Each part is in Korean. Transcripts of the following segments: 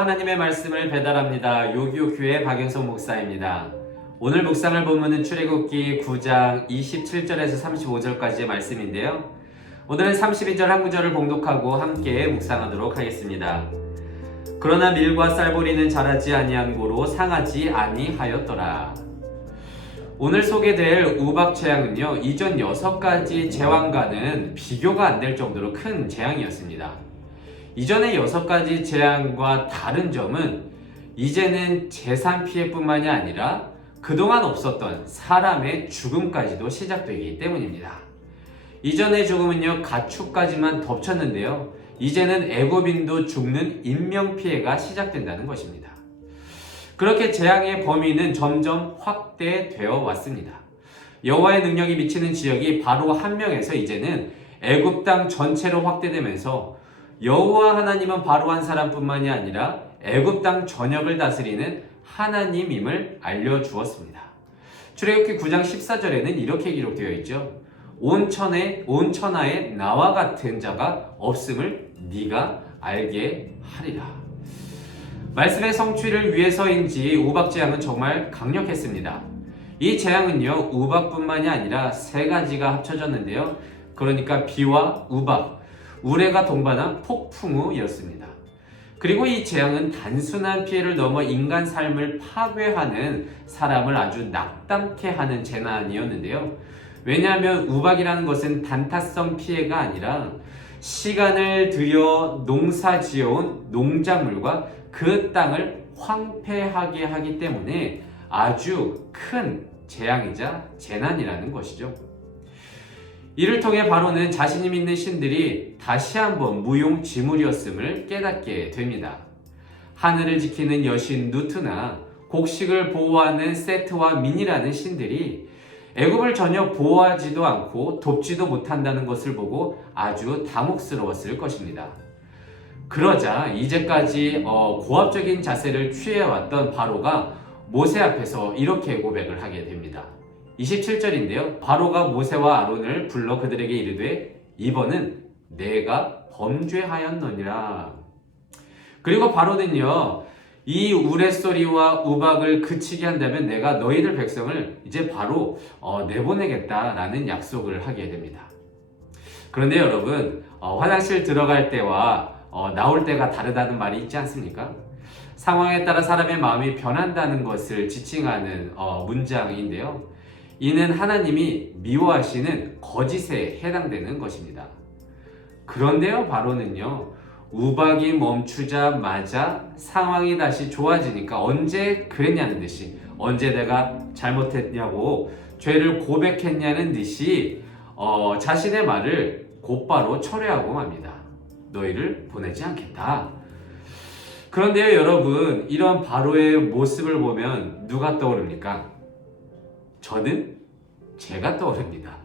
하나님의 말씀을 배달합니다. 요교교회 박윤석 목사입니다. 오늘 묵상할 본문은 출애굽기 9장 27절에서 35절까지의 말씀인데요. 오늘은 32절 한 구절을 봉독하고 함께 묵상하도록 하겠습니다. 그러나 밀과 쌀보리는 자라지 아니한 고로 상하지 아니하였더라. 오늘 소개될 우박 재앙은요, 이전 6가지 재앙과는 비교가 안 될 정도로 큰 재앙이었습니다. 이전의 6가지 재앙과 다른 점은 이제는 재산 피해뿐만이 아니라 그동안 없었던 사람의 죽음까지도 시작되기 때문입니다. 이전의 죽음은요, 가축까지만 덮쳤는데요, 이제는 애굽인도 죽는 인명피해가 시작된다는 것입니다. 그렇게 재앙의 범위는 점점 확대되어 왔습니다. 여호와의 능력이 미치는 지역이 바로 한 명에서 이제는 애굽 땅 전체로 확대되면서 여호와 하나님은 바로 한 사람뿐만이 아니라 애굽 땅 전역을 다스리는 하나님임을 알려주었습니다. 출애굽기 9장 14절에는 이렇게 기록되어 있죠. 온 천하에 나와 같은 자가 없음을 네가 알게 하리라. 말씀의 성취를 위해서인지 우박 재앙은 정말 강력했습니다. 이 재앙은요, 우박뿐만이 아니라 3가지가 합쳐졌는데요. 그러니까 비와 우박, 우레가 동반한 폭풍우였습니다. 그리고 이 재앙은 단순한 피해를 넘어 인간 삶을 파괴하는, 사람을 아주 낙담케 하는 재난이었는데요. 왜냐하면 우박이라는 것은 단타성 피해가 아니라 시간을 들여 농사 지어온 농작물과 그 땅을 황폐하게 하기 때문에 아주 큰 재앙이자 재난이라는 것이죠. 이를 통해 바로는 자신이 믿는 신들이 다시 한번 무용지물이었음을 깨닫게 됩니다. 하늘을 지키는 여신 누트나 곡식을 보호하는 세트와 민이라는 신들이 애굽을 전혀 보호하지도 않고 돕지도 못한다는 것을 보고 아주 당혹스러웠을 것입니다. 그러자 이제까지 고압적인 자세를 취해왔던 바로가 모세 앞에서 이렇게 고백을 하게 됩니다. 27절인데요. 바로가 모세와 아론을 불러 그들에게 이르되 이번은 내가 범죄하였느니라. 그리고 바로는요, 이 우레소리와 우박을 그치게 한다면 내가 너희들 백성을 이제 바로 내보내겠다라는 약속을 하게 됩니다. 그런데 여러분, 화장실 들어갈 때와 나올 때가 다르다는 말이 있지 않습니까? 상황에 따라 사람의 마음이 변한다는 것을 지칭하는 문장인데요. 이는 하나님이 미워하시는 거짓에 해당되는 것입니다. 그런데요, 바로는요, 우박이 멈추자마자 상황이 다시 좋아지니까 언제 그랬냐는 듯이, 언제 내가 잘못했냐고 죄를 고백했냐는 듯이 자신의 말을 곧바로 철회하고 맙니다. 너희를 보내지 않겠다. 그런데요, 여러분, 이런 바로의 모습을 보면 누가 떠오릅니까? 저는 제가 떠오릅니다.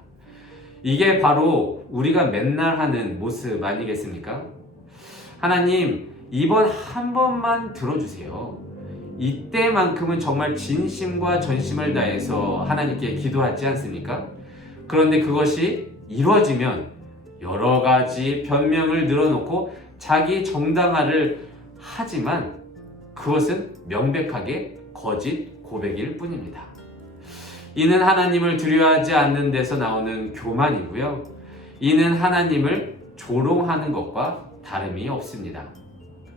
이게 바로 우리가 맨날 하는 모습 아니겠습니까? 하나님, 이번 한 번만 들어주세요. 이때만큼은 정말 진심과 전심을 다해서 하나님께 기도하지 않습니까? 그런데 그것이 이루어지면 여러 가지 변명을 늘어놓고 자기 정당화를 하지만 그것은 명백하게 거짓 고백일 뿐입니다. 이는 하나님을 두려워하지 않는 데서 나오는 교만이고요. 이는 하나님을 조롱하는 것과 다름이 없습니다.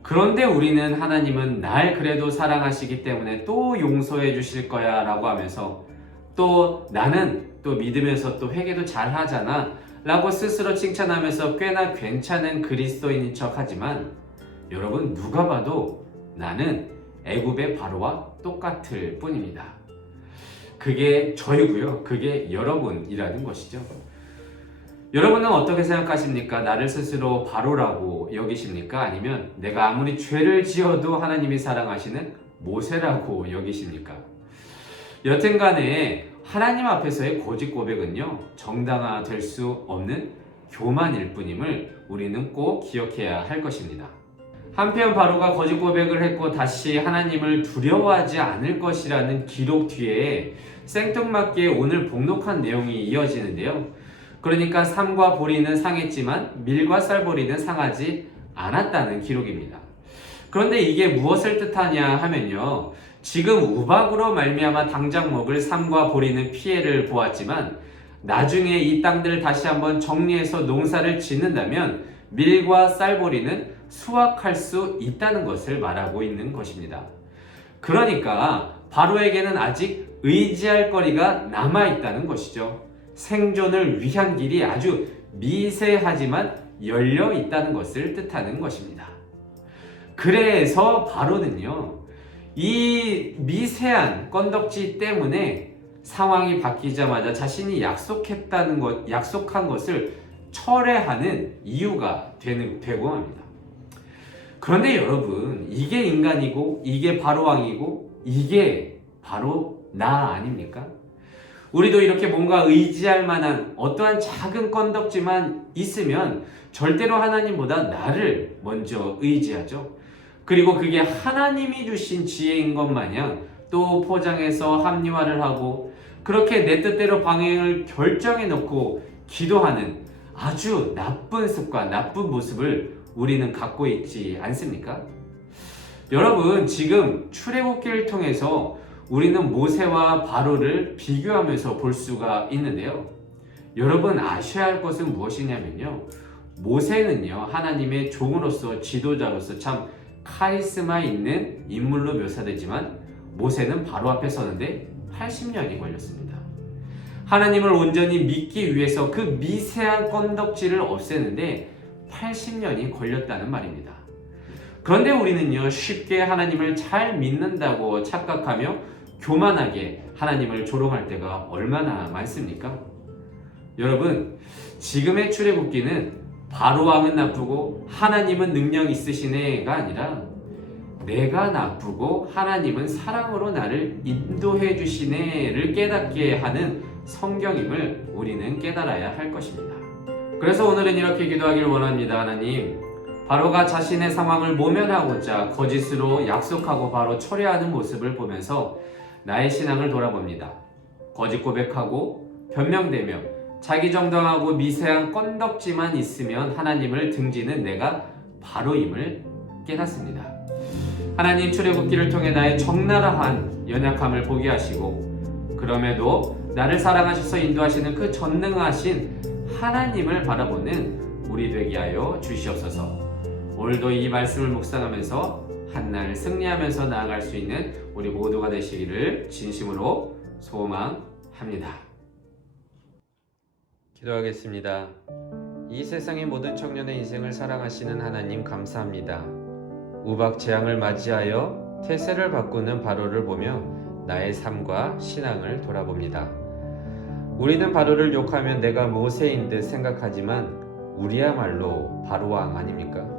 그런데 우리는 하나님은 날 그래도 사랑하시기 때문에 또 용서해 주실 거야 라고 하면서 또 나는 또 믿으면서 또 회개도 잘 하잖아 라고 스스로 칭찬하면서 꽤나 괜찮은 그리스도인인 척 하지만 여러분, 누가 봐도 나는 애굽의 바로와 똑같을 뿐입니다. 그게 저이고요. 그게 여러분이라는 것이죠. 여러분은 어떻게 생각하십니까? 나를 스스로 바로라고 여기십니까? 아니면 내가 아무리 죄를 지어도 하나님이 사랑하시는 모세라고 여기십니까? 여튼 간에 하나님 앞에서의 거짓 고백은요, 정당화될 수 없는 교만일 뿐임을 우리는 꼭 기억해야 할 것입니다. 한편 바로가 거짓 고백을 했고 다시 하나님을 두려워하지 않을 것이라는 기록 뒤에 생뚱맞게 오늘 봉독한 내용이 이어지는데요. 그러니까 삼과 보리는 상했지만 밀과 쌀보리는 상하지 않았다는 기록입니다. 그런데 이게 무엇을 뜻하냐 하면요. 지금 우박으로 말미암아 당장 먹을 삶과 보리는 피해를 보았지만 나중에 이 땅들을 다시 한번 정리해서 농사를 짓는다면 밀과 쌀보리는 수확할 수 있다는 것을 말하고 있는 것입니다. 그러니까 바로에게는 아직 의지할 거리가 남아있다는 것이죠. 생존을 위한 길이 아주 미세하지만 열려 있다는 것을 뜻하는 것입니다. 그래서 바로는요, 이 미세한 건덕지 때문에 상황이 바뀌자마자 자신이 약속한 것을 철회하는 이유가 되고 합니다. 그런데 여러분, 이게 인간이고 이게 바로 왕이고 이게 바로 나 아닙니까? 우리도 이렇게 뭔가 의지할 만한 어떠한 작은 건덕지만 있으면 절대로 하나님보다 나를 먼저 의지하죠. 그리고 그게 하나님이 주신 지혜인 것 마냥 또 포장해서 합리화를 하고 그렇게 내 뜻대로 방향을 결정해 놓고 기도하는 아주 나쁜 습관, 나쁜 모습을 우리는 갖고 있지 않습니까? 여러분, 지금 출애굽기를 통해서 우리는 모세와 바로를 비교하면서 볼 수가 있는데요. 여러분 아셔야 할 것은 무엇이냐면요. 모세는요, 하나님의 종으로서 지도자로서 참 카리스마 있는 인물로 묘사되지만 모세는 바로 앞에 서는데 80년이 걸렸습니다. 하나님을 온전히 믿기 위해서 그 미세한 건덕지를 없애는데 80년이 걸렸다는 말입니다. 그런데 우리는요, 쉽게 하나님을 잘 믿는다고 착각하며 교만하게 하나님을 조롱할 때가 얼마나 많습니까? 여러분, 지금의 출애굽기는 바로 왕은 나쁘고 하나님은 능력 있으시네가 아니라 내가 나쁘고 하나님은 사랑으로 나를 인도해 주시네를 깨닫게 하는 성경임을 우리는 깨달아야 할 것입니다. 그래서 오늘은 이렇게 기도하길 원합니다. 하나님, 바로가 자신의 상황을 모면하고자 거짓으로 약속하고 바로 철회하는 모습을 보면서 나의 신앙을 돌아봅니다. 거짓 고백하고 변명되며 자기 정당하고 미세한 건덕지만 있으면 하나님을 등지는 내가 바로임을 깨닫습니다. 하나님, 출애굽기를 통해 나의 적나라한 연약함을 보게 하시고 그럼에도 나를 사랑하셔서 인도하시는 그 전능하신 하나님을 바라보는 우리 되게 하여 주시옵소서. 오늘도 이 말씀을 묵상하면서 한날 승리하면서 나아갈 수 있는 우리 모두가 되시기를 진심으로 소망합니다. 기도하겠습니다. 이 세상의 모든 청년의 인생을 사랑하시는 하나님 감사합니다. 우박 재앙을 맞이하여 태세를 바꾸는 바로를 보며 나의 삶과 신앙을 돌아봅니다. 우리는 바로를 욕하면 내가 모세인 듯 생각하지만 우리야말로 바로왕 아닙니까?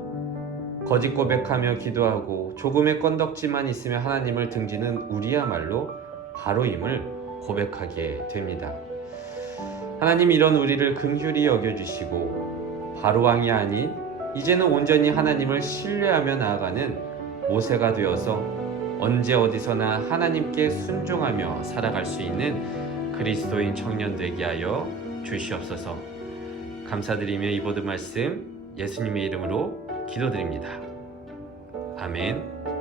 거짓 고백하며 기도하고 조금의 건덕지만 있으면 하나님을 등지는 우리야말로 바로임을 고백하게 됩니다. 하나님, 이런 우리를 긍휼히 여겨주시고 바로왕이 아닌 이제는 온전히 하나님을 신뢰하며 나아가는 모세가 되어서 언제 어디서나 하나님께 순종하며 살아갈 수 있는 그리스도인 청년 되게 하여 주시옵소서. 감사드리며 이 모든 말씀 예수님의 이름으로 기도드립니다. 아멘.